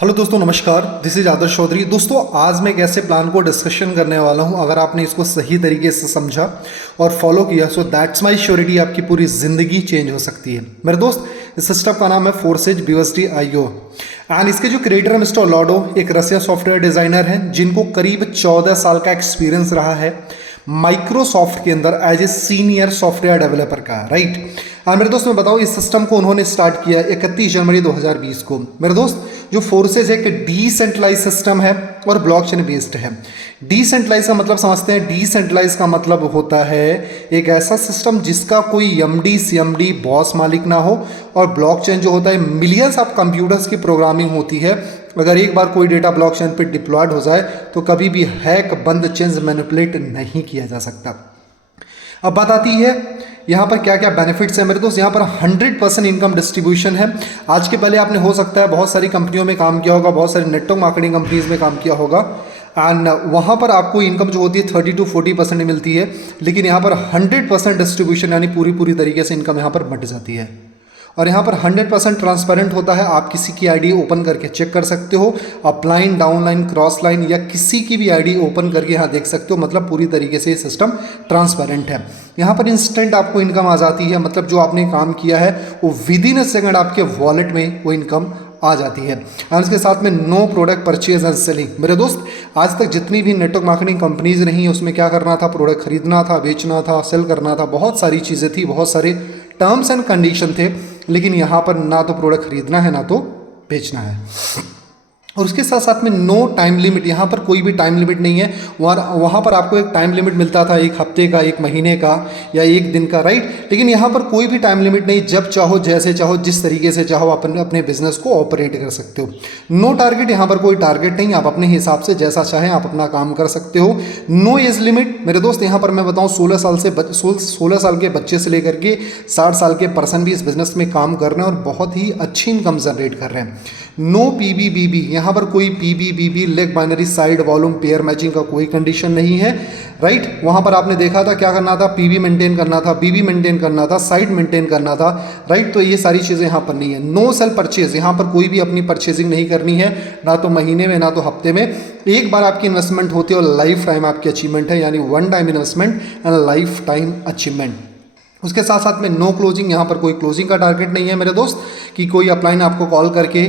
Hello दोस्तों, नमस्कार। This is आदर्श चौधरी। दोस्तों, आज मैं एक ऐसे प्लान को डिस्कशन करने वाला हूं। अगर आपने इसको सही तरीके से समझा और फॉलो किया सो दैट्स माय श्योरिटी, आपकी पूरी ज़िंदगी चेंज हो सकती है। मेरे दोस्त, इस सिस्टम का नाम है फोर्सेज BUSD IO एंड इसके जो क्रिएटर है मिस्टर ओलाडो, एक रशियन सॉफ्टवेयर डिज़ाइनर हैं जिनको करीब 14 साल का एक्सपीरियंस रहा है माइक्रोसॉफ्ट के अंदर as a senior software developer का, राइट। हाँ मेरे दोस्त, मैं बताऊँ, इस सिस्टम को उन्होंने स्टार्ट किया 31 जनवरी 2020 को। मेरे दोस्त, जो फोर्सेज है एक डीसेंट्रलाइज सिस्टम है और ब्लॉकचेन बेस्ड है। डीसेंट्रलाइज का मतलब समझते हैं। डीसेंट्रलाइज का मतलब होता है एक ऐसा सिस्टम जिसका कोई MD CMD बॉस मालिक ना हो, और ब्लॉकचेन जो होता है मिलियंस ऑफ कंप्यूटर्स की प्रोग्रामिंग होती है। अगर एक बार कोई डेटा ब्लॉकचेन पे डिप्लॉयड हो जाए तो कभी भी हैक, बंद, चेंज, मैनिपुलेट नहीं किया जा सकता। अब बात आती है यहाँ पर क्या क्या बेनिफिट्स हैं मेरे दोस्त। यहाँ पर 100% इनकम डिस्ट्रीब्यूशन है। आज के पहले आपने हो सकता है बहुत सारी कंपनियों में काम किया होगा, बहुत सारी नेटवर्क मार्केटिंग कंपनीज में काम किया होगा, एंड वहाँ पर आपको इनकम जो होती है 30 to 40% मिलती है। लेकिन यहाँ पर 100% डिस्ट्रीब्यूशन, यानी पूरी तरीके से इनकम यहाँ पर बंट जाती है। और यहाँ पर 100% ट्रांसपेरेंट होता है। आप किसी की आईडी ओपन करके चेक कर सकते हो, अपलाइन, डाउनलाइन, क्रॉस लाइन, या किसी की भी आईडी ओपन करके यहाँ देख सकते हो। मतलब पूरी तरीके से ये सिस्टम ट्रांसपेरेंट है। यहाँ पर इंस्टेंट आपको इनकम आ जाती है। मतलब जो आपने काम किया है वो विदिन अ सेकंड आपके वॉलेट में वो इनकम आ जाती है। और इसके साथ में no product purchase and selling. मेरे दोस्त, आज तक जितनी भी नेटवर्क मार्केटिंग कंपनीज रही हैं उसमें क्या करना था, प्रोडक्ट खरीदना था, बेचना था, सेल करना था, बहुत सारी चीज़ें थी, बहुत सारे टर्म्स एंड कंडीशन थे। लेकिन यहाँ पर ना तो प्रोडक्ट खरीदना है ना तो बेचना है। और उसके साथ साथ में नो टाइम लिमिट। यहाँ पर कोई भी टाइम लिमिट नहीं है। वहाँ पर आपको एक टाइम लिमिट मिलता था, एक हफ्ते का, एक महीने का, या एक दिन का, राइट। लेकिन यहाँ पर कोई भी टाइम लिमिट नहीं। जब चाहो, जैसे चाहो, जिस तरीके से चाहो अपने बिजनेस को ऑपरेट कर सकते हो। नो टारगेट, यहाँ पर कोई टारगेट नहीं। आप अपने हिसाब से जैसा चाहें आप अपना काम कर सकते हो। No age limit. मेरे दोस्त, यहाँ पर मैं बताऊँ 16 साल के बच्चे से लेकर के 60 साल के पर्सन भी इस बिजनेस में काम कर रहे हैं और बहुत ही अच्छी इनकम जनरेट कर रहे हैं। नो PBBB, यहाँ पर कोई PBBB, leg binary, side volume, pair matching का कोई कंडीशन नहीं है, राइट। वहाँ पर आपने देखा था क्या करना था, PB मेंटेन करना था, BB मेंटेन करना था, साइड मेंटेन करना था, राइट। तो ये सारी चीज़ें यहाँ पर नहीं है। नो सेल परचेज, यहाँ पर कोई भी अपनी परचेजिंग नहीं करनी है, ना तो महीने में ना तो हफ्ते में। एक बार आपकी इन्वेस्टमेंट होती है और लाइफ टाइम आपकी अचीवमेंट है, यानी one time investment and life time achievement. उसके साथ साथ में नो क्लोजिंग, यहाँ पर कोई क्लोजिंग का टारगेट नहीं है मेरे दोस्त, कि कोई अपलाइन आपको कॉल करके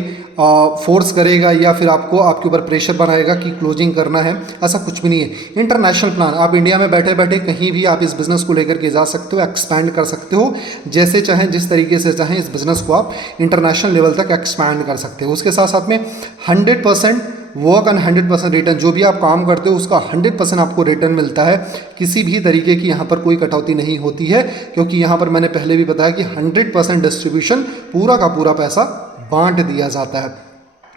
फोर्स करेगा या फिर आपको आपके ऊपर प्रेशर बनाएगा कि क्लोजिंग करना है। ऐसा कुछ भी नहीं है। इंटरनेशनल प्लान, आप इंडिया में बैठे बैठे कहीं भी आप इस बिज़नेस को लेकर के जा सकते हो, एक्सपैंड कर सकते हो, जैसे चाहें, जिस तरीके से चाहें इस बिज़नेस को आप इंटरनेशनल लेवल तक एक्सपैंड कर सकते हो। उसके साथ साथ में 100% वर्क एंड 100% रिटर्न। जो भी आप काम करते हो उसका 100% आपको रिटर्न मिलता है। किसी भी तरीके की यहाँ पर कोई कटौती नहीं होती है, क्योंकि यहाँ पर मैंने पहले भी बताया कि 100% डिस्ट्रीब्यूशन, पूरा का पूरा पैसा बांट दिया जाता है।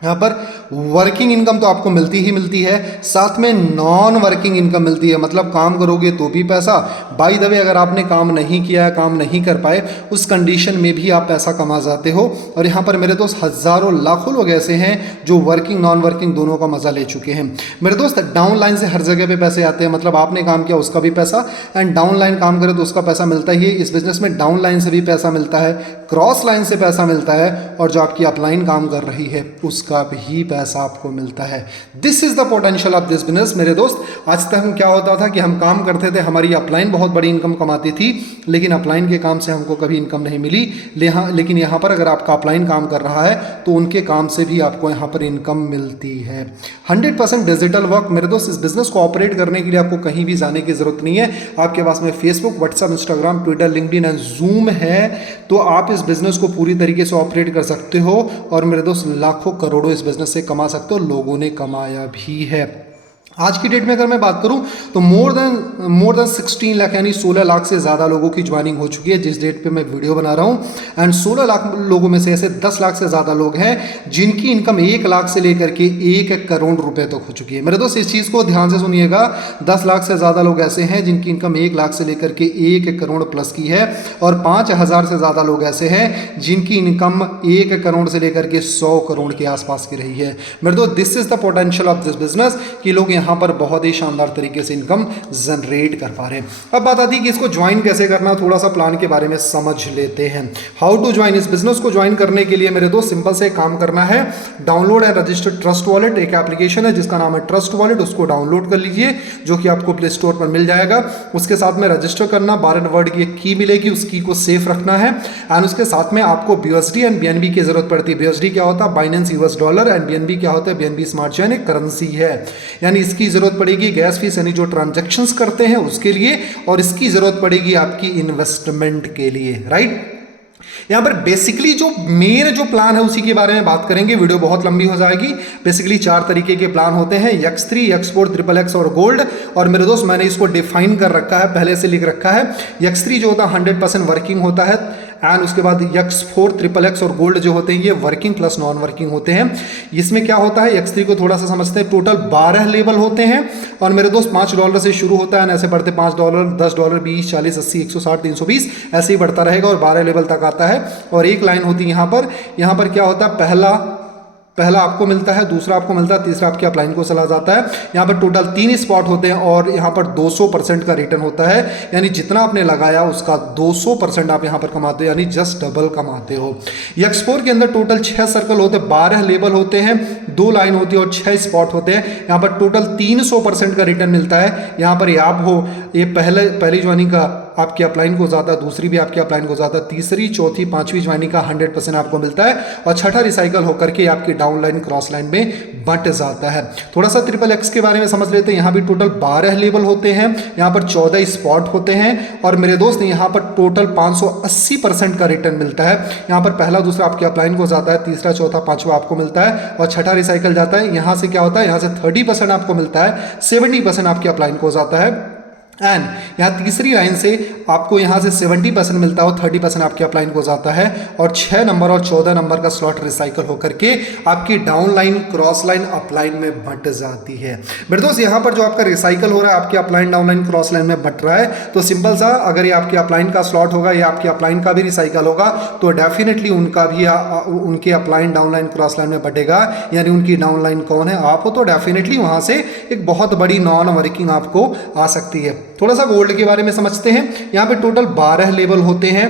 यहाँ पर वर्किंग इनकम तो आपको मिलती ही मिलती है, साथ में नॉन वर्किंग इनकम मिलती है। मतलब काम करोगे तो भी पैसा, बाय द वे अगर आपने काम नहीं किया, काम नहीं कर पाए, उस कंडीशन में भी आप पैसा कमा जाते हो। और यहाँ पर मेरे दोस्त हज़ारों लाखों लोग ऐसे हैं जो वर्किंग नॉन वर्किंग दोनों का मज़ा ले चुके हैं। मेरे दोस्त, डाउन लाइन से हर जगह पे पैसे आते हैं। मतलब आपने काम किया उसका भी पैसा, एंड डाउन लाइन काम करे तो उसका पैसा मिलता ही है। इस बिज़नेस में डाउन लाइन से भी पैसा मिलता है, क्रॉस लाइन से पैसा मिलता है, और जो आपकी अपलाइन काम कर रही है उसका भी पैसा आपको मिलता है। This is the potential of this business. मेरे दोस्त, आज तक क्या होता था कि हम काम करते थे, हमारी अपलाइन बहुत बड़ी इनकम कमाती थी, लेकिन अपलाइन के काम से हमको कभी इनकम नहीं मिली। लेकिन यहाँ पर अगर आपका अपलाइन काम कर रहा है तो उनके काम से भी आपको यहाँ पर इनकम मिलती है। 100% डिजिटल वर्क। मेरे दोस्त, इस बिजनेस को ऑपरेट करने के लिए आपको कहीं भी जाने की जरूरत नहीं है। आपके पास में Facebook, WhatsApp, Instagram, Twitter, LinkedIn and zoom है, तो आप इस बिजनेस को पूरी तरीके से ऑपरेट कर सकते हो। और मेरे दोस्त, लाखों करोड़ों इस बिजनेस से कमा सकते हो, लोगों ने कमाया भी है। आज की डेट में अगर मैं बात करूं तो मोर देन 16 लाख, यानी 16 लाख से ज़्यादा लोगों की ज्वाइनिंग हो चुकी है जिस डेट पे मैं वीडियो बना रहा हूं। एंड 16 लाख लोगों में से ऐसे 10 लाख से ज़्यादा लोग हैं जिनकी इनकम 1 लाख से लेकर के 1 करोड़ रुपए तक हो चुकी है। मेरे दोस्त, इस चीज़ को ध्यान से सुनिएगा। 10 लाख से ज़्यादा लोग ऐसे हैं जिनकी इनकम 1 लाख से लेकर के 1 करोड़ प्लस की है, और 5,000 से ज़्यादा लोग ऐसे हैं जिनकी इनकम 1 करोड़ से लेकर के 100 करोड़ के आसपास की रही है। मेरे दोस्त, this is the potential of this business, कि लोग यहाँ पर बहुत ही शानदार तरीके से इनकम जनरेट कर पा रहे हैं। अब बात आती है कि इसको ज्वाइन कैसे करना, थोड़ा सा प्लान के बारे में समझ लेते हैं। हाउ टू ज्वाइन, इस बिजनेस को ज्वाइन करने के लिए मेरे दोस्त सिंपल से काम करना है, download and register trust wallet. एक एप्लीकेशन है जिसका नाम है ट्रस्ट वॉलेट, उसको डाउनलोड कर लीजिए जो कि आपको प्ले स्टोर पर मिल जाएगा। उसके साथ में रजिस्टर करना, 12 वर्ड की एक की मिलेगी, उस की को सेफ रखना है। एंड उसके साथ में आपको BUSD एंड BNB की जरूरत पड़ती है। BUSD क्या होता है, Binance US dollar, and BNB क्या होता है, BNB स्मार्ट चेन, एक करेंसी है। यानी इसकी जरूरत पड़ेगी गैस फीस यानी जो ट्रांजैक्शंस करते हैं उसके लिए, और इसकी जरूरत पड़ेगी आपकी इन्वेस्टमेंट के लिए, राइट। यहाँ पर बेसिकली जो मेन जो प्लान है उसी के बारे में बात करेंगे, वीडियो बहुत लंबी हो जाएगी। बेसिकली 4 तरीके के प्लान होते हैं, X3, X4, XXX और गोल्ड। और मेरे दोस्त मैंने इसको डिफाइन कर रखा है, पहले से लिख रखा है। X3 जो होता है 100% वर्किंग होता है, एंड उसके बाद X4, XXX और गोल्ड जो होते हैं ये वर्किंग प्लस नॉन वर्किंग होते हैं। इसमें क्या होता है, X3 को थोड़ा सा समझते हैं, टोटल 12 लेवल होते हैं और मेरे दोस्त $5 से शुरू होता है, ऐसे बढ़ते $5, $10, $20, $40, $80, $160, $320 ऐसे ही बढ़ता रहेगा और 12 लेवल तक आता है। और एक लाइन होती है यहाँ पर क्या होता है, पहला आपको मिलता है, दूसरा आपको मिलता है, तीसरा आपके अपलाइन को चला जाता है। यहाँ पर टोटल 3 स्पॉट होते हैं और यहाँ पर 200% का रिटर्न होता है, यानी जितना आपने लगाया उसका 200% आप यहाँ पर कमाते हो, यानी जस्ट डबल कमाते हो। X4 के अंदर टोटल 6 सर्कल होते हैं, 12 लेवल होते हैं, 2 लाइन होती है और 6 स्पॉट होते हैं। यहाँ पर टोटल 300% का रिटर्न मिलता है। यहाँ पर आप हो, ये पहली ज्वाइनिंग का आपके अपलाइन को ज़्यादा, दूसरी भी आपके अपलाइन को ज़्यादा, तीसरी, चौथी, 5वीं ज्वाइनिंग का 100% आपको मिलता है और छठा रिसाइकल होकर के आपकी डाउन लाइन क्रॉस लाइन में बंट जाता है। थोड़ा सा XXX के बारे में समझ लेते हैं। यहाँ भी टोटल 12 लेवल होते हैं, यहाँ पर 14 स्पॉट होते हैं और मेरे दोस्त यहाँ पर टोटल 580% का रिटर्न मिलता है। यहाँ पर पहला, दूसरा आपके अपलाइन को जाता है, तीसरा, चौथा, 5वां आपको मिलता है और छठा रिसाइकल जाता है। यहाँ से क्या होता है, यहाँ से 30% आपको मिलता है, 70% आपके अपलाइन को जाता है। एंड यहाँ तीसरी लाइन से आपको यहाँ से 70% मिलता है और 30% आपके अपलाइन को जाता है और 6 नंबर और 14 नंबर का स्लॉट रिसाइकल होकर के आपकी down line, cross line, upline में बंट जाती है। मेरे दोस्त यहाँ पर जो आपका रिसाइकल हो रहा है आपके upline, down line, cross line में बंट रहा है, तो सिंपल सा, अगर ये आपके अपलाइन का स्लॉट होगा या आपके अपलाइन का भी रिसाइकल होगा तो डेफिनेटली उनका भी उनके upline, down line, cross line में बटेगा। यानी उनकी डाउन लाइन कौन है, आप हो, तो डेफिनेटली वहाँ से एक बहुत बड़ी नॉन वर्किंग आपको आ सकती है। थोड़ा सा गोल्ड के बारे में समझते हैं। यहाँ पे टोटल 12 लेवल होते हैं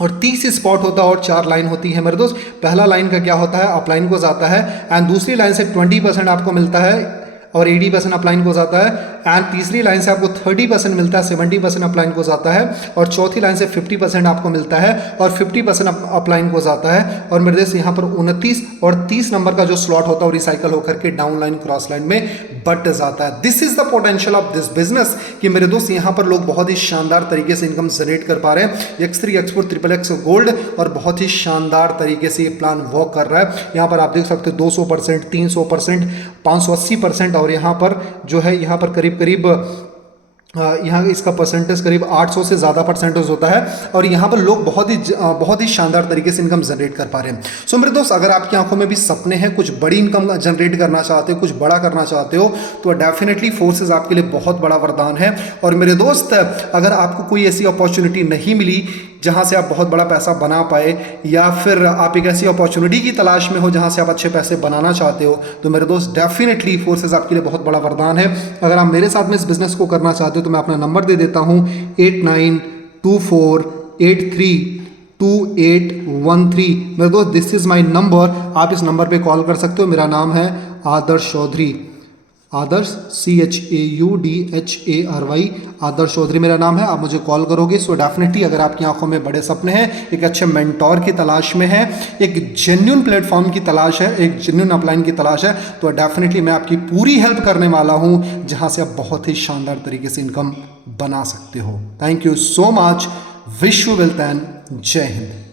और 30 स्पॉट होता है और 4 लाइन होती है मेरे दोस्त। पहला लाइन का क्या होता है, अपलाइन को जाता है एंड दूसरी लाइन से 20% आपको मिलता है और 80% अपलाइन को जाता है एंड तीसरी लाइन से आपको 30% मिलता है, 70% अपलाइन को जाता है और चौथी लाइन से 50% आपको मिलता है और 50% अपलाइन को जाता है। और मेरे देश यहाँ पर 29 और 30 नंबर का जो स्लॉट होता है वो रिसाइकल होकर के डाउन लाइन, क्रॉस लाइन में बट जाता है। This is the potential of this business कि मेरे दोस्त यहाँ पर लोग बहुत ही शानदार तरीके से इनकम जनरेट कर पा रहे हैं। X3, X4, XXX गोल्ड और बहुत ही शानदार तरीके से ये प्लान वर्क कर रहा है। यहाँ पर आप देख सकते हो 200%, 300%, 580% और यहाँ पर जो है यहाँ पर करीब यहाँ इसका परसेंटेज करीब 800 से ज़्यादा परसेंटेज होता है और यहाँ पर लोग बहुत ही शानदार तरीके से इनकम जनरेट कर पा रहे हैं। सो मेरे दोस्त, अगर आपकी आंखों में भी सपने हैं, कुछ बड़ी इनकम जनरेट करना चाहते हो, कुछ बड़ा करना चाहते हो, तो डेफिनेटली फोर्सेस आपके लिए बहुत बड़ा वरदान है। और मेरे दोस्त, अगर आपको कोई ऐसी अपॉर्चुनिटी नहीं मिली जहाँ से आप बहुत बड़ा पैसा बना पाए या फिर आप एक ऐसी अपॉर्चुनिटी की तलाश में हो जहाँ से आप अच्छे पैसे बनाना चाहते हो, तो मेरे दोस्त डेफिनेटली फोर्सेस आपके लिए बहुत बड़ा वरदान है। अगर आप मेरे साथ में इस बिजनेस को करना चाहते हो तो मैं अपना नंबर दे देता हूँ 8924832813। मेरे दोस्त, दिस इज़ माई नंबर, आप इस नंबर पे कॉल कर सकते हो। मेरा नाम है आदर्श चौधरी, आदर्श CHAUDHARY, आदर्श चौधरी मेरा नाम है। आप मुझे कॉल करोगे। सो डेफिनेटली अगर आपकी आंखों में बड़े सपने हैं, एक अच्छे मेंटोर की तलाश में है, एक जेन्युइन प्लेटफॉर्म की तलाश है, एक जेन्युइन अपलाइन की तलाश है, तो डेफिनेटली मैं आपकी पूरी हेल्प करने वाला हूं जहां से आप बहुत ही शानदार तरीके से इनकम बना सकते हो। Thank you so much. Wish you wealth and जय हिंद।